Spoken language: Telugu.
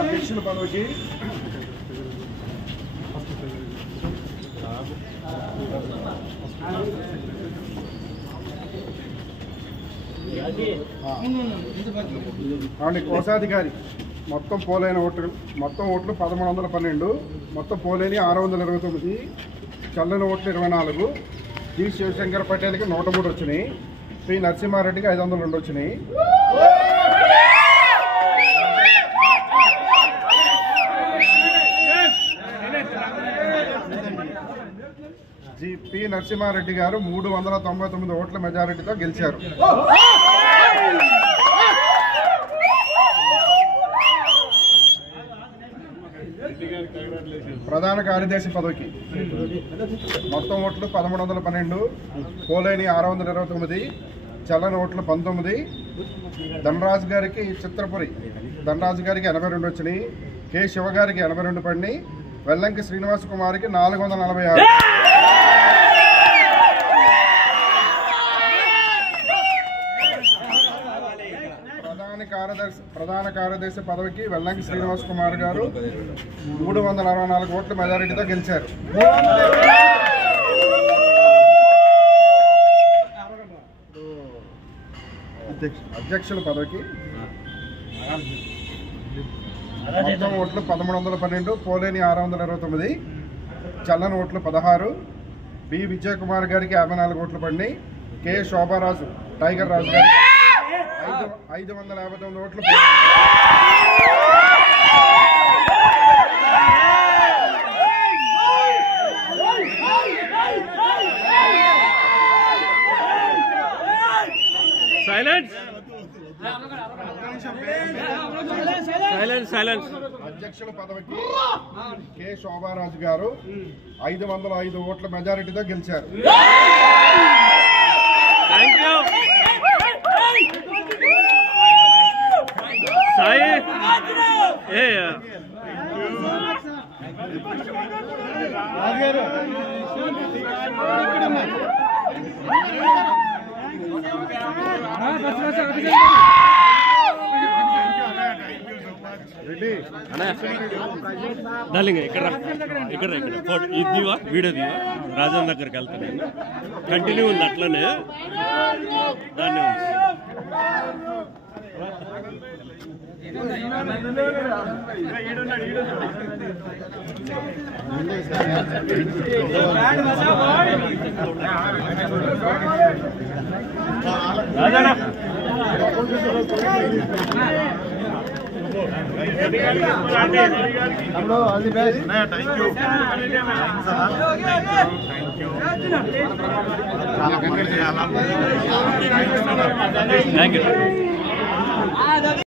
అధ్యక్షుల పదవికి కోశాధికారి మొత్తం పోలైన ఓట్లు 1312, మొత్తం పోలేని 629, చల్లని ఓట్లు 24, జి శివశంకర్ పటేల్కి 103 వచ్చినాయి, పి నరసింహారెడ్డికి 502 వచ్చినాయి. పి నరసింహారెడ్డి గారు 399 ఓట్ల మెజారిటీతో గెలిచారు. ప్రధాన కార్యదర్శి పదవికి మొత్తం ఓట్లు 1312, పోలేని 629, చల్లని ఓట్లు 19, ధనరాజు గారికి చిత్రపురి ధనరాజు గారికి 82 వచ్చినాయి, కె శివ గారికి 82 పడినాయి, వెల్లంకి శ్రీనివాస కుమార్కి 446. ప్రధాన కార్యదర్శి పదవికి వెల్లంకి శ్రీనివాస్ కుమార్ గారు 364 ఓట్ల మెజారిటీతో గెలిచారు. అధ్యక్షుల పదవికి మొత్తం ఓట్లు 1312, పోలేని 629, చల్లని ఓట్లు 16, బి విజయ్ కుమార్ గారికి 54 ఓట్లు పడినాయి, కె శోభారాజు టైగర్ రాజు గారికి 559 ఓట్లు. అధ్యక్షుల పదవికి కె శోభారాజు గారు 505 ఓట్ల మెజారిటీతో గెలిచారు. డార్లింగ్ ఇక్కడ ఇదివా వీడియో దివా రాజన్ దగ్గరికి వెళ్తాను. కంటిన్యూ ఉంది అట్లనే దాన్ని థ్యాంక్ యూ.